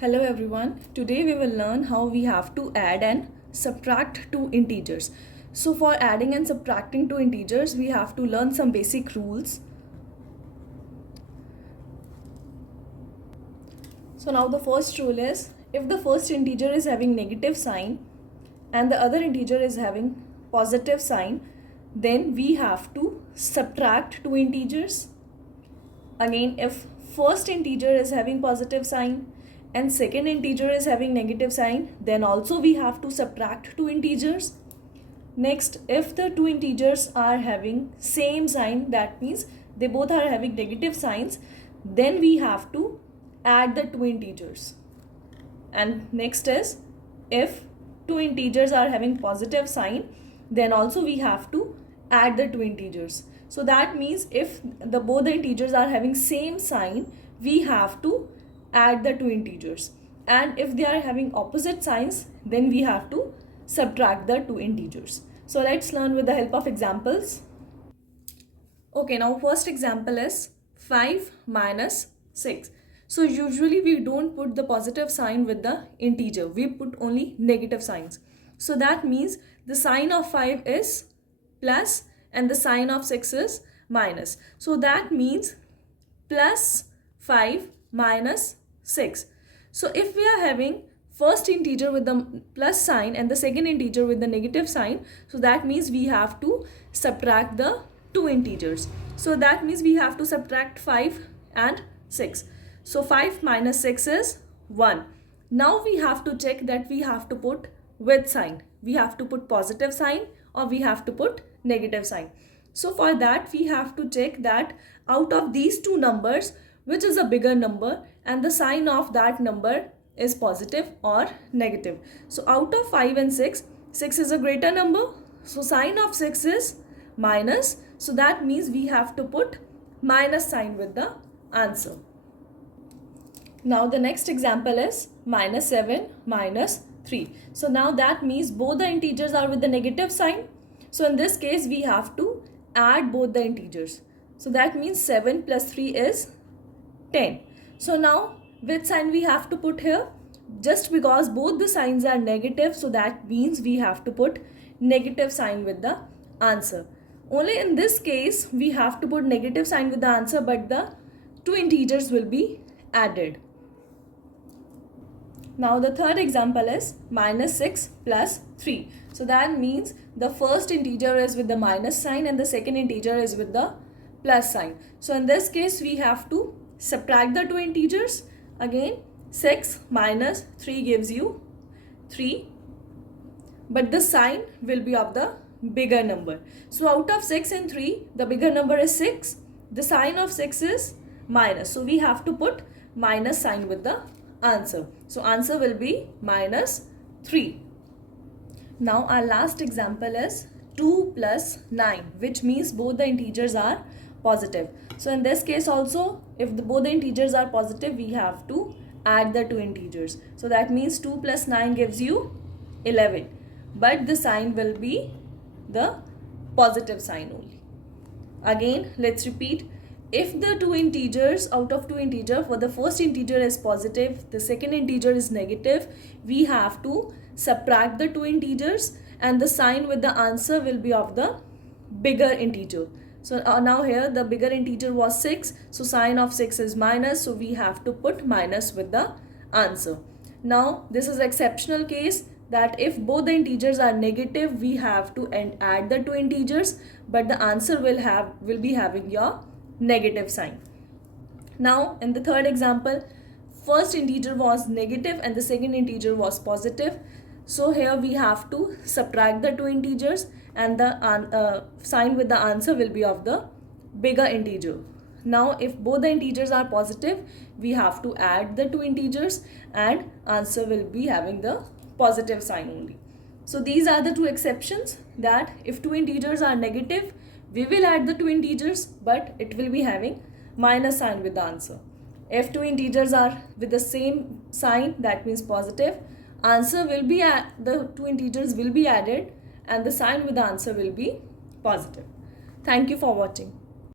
Hello everyone. Today we will learn how we have to add and subtract two integers. So for adding and subtracting two integers, we have to learn some basic rules. So now the first rule is, if the first integer is having negative sign and the other integer is having positive sign, then we have to subtract two integers. Again, if first integer is having positive sign and second integer is having negative sign, then also we have to subtract two integers. Next, if the two integers are having same sign, that means they both are having negative signs, then we have to add the two integers. And next is, if two integers are having positive sign, then also we have to add the two integers. So that means if both the integers are having same sign, we have to add the two integers. And if they are having opposite signs, then we have to subtract the two integers. So let's learn with the help of examples. Okay, now first example is 5 minus 6. So usually we don't put the positive sign with the integer. We put only negative signs. So that means the sign of 5 is plus and the sign of 6 is minus. So that means plus 5 minus 6. So if we are having first integer with the plus sign and the second integer with the negative sign, so that means we have to subtract the two integers. So that means we have to subtract 5 and 6. So 5 minus 6 is 1. Now we have to check that we have to put which sign. We have to put positive sign or we have to put negative sign. So for that we have to check that out of these two numbers, which is a bigger number and the sign of that number is positive or negative. So out of 5 and 6, 6 is a greater number. So sign of 6 is minus. So that means we have to put minus sign with the answer. Now the next example is minus 7 minus 3. So now that means both the integers are with the negative sign. So in this case we have to add both the integers. So that means 7 plus 3 is 10. So now which sign we have to put here? Just because both the signs are negative, so that means we have to put negative sign with the answer. Only in this case we have to put negative sign with the answer, but the two integers will be added. Now the third example is minus 6 plus 3. So that means the first integer is with the minus sign and the second integer is with the plus sign. So in this case we have to subtract the two integers. Again, 6 minus 3 gives you 3. But the sign will be of the bigger number. So out of 6 and 3, the bigger number is 6. The sign of 6 is minus. So we have to put minus sign with the answer. So answer will be minus 3. Now our last example is 2 plus 9, which means both the integers are positive. So in this case also, if both the integers are positive, we have to add the two integers. So that means 2 plus 9 gives you 11. But the sign will be the positive sign only. Again, let's repeat. If the two integers, out of two integers, for the first integer is positive, the second integer is negative, we have to subtract the two integers and the sign with the answer will be of the bigger integer. So now here the bigger integer was 6, so sign of 6 is minus, so we have to put minus with the answer. Now this is exceptional case that if both the integers are negative, we have to add the two integers, but the answer will be having your negative sign. Now in the third example, first integer was negative and the second integer was positive. So here we have to subtract the two integers and the sign with the answer will be of the bigger integer. Now if both the integers are positive, we have to add the two integers and answer will be having the positive sign only. So these are the two exceptions, that if two integers are negative, we will add the two integers, but it will be having minus sign with the answer. If two integers are with the same sign, that means positive, answer will be the two integers will be added and the sign with the answer will be positive. Thank you for watching.